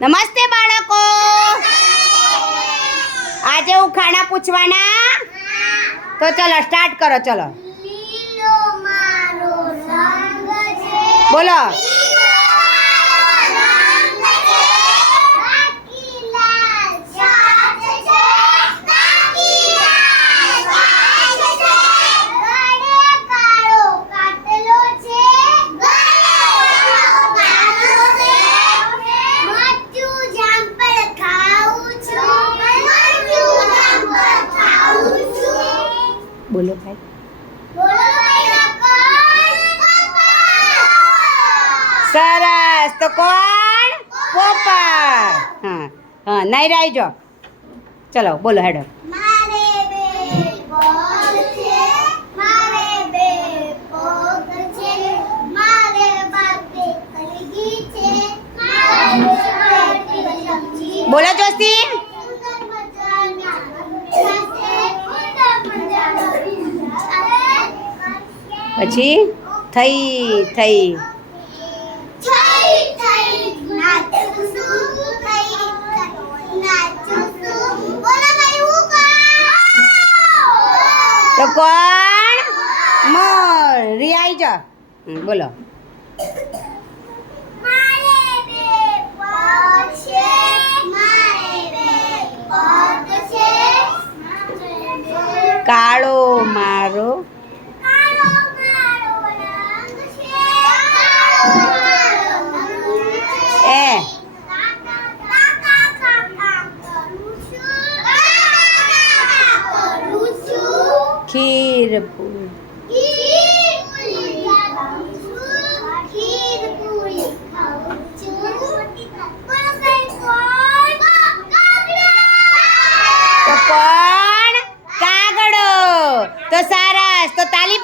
નમસ્તે બાળકો. આજે હું ખાના પૂછવાના? તો ચલો સ્ટાર્ટ કરો ચલો. બોલો. બોલો ભાઈ. સરસ. તો કોણ? પોપા. હા હા નહીં રાઈ જો. ચલો બોલો હેડો. પછી થઈ થઈ. તો કોણ? મરી આવી જા. બોલો. કાળો મારો છે ખીર તો સારસ તો તાલી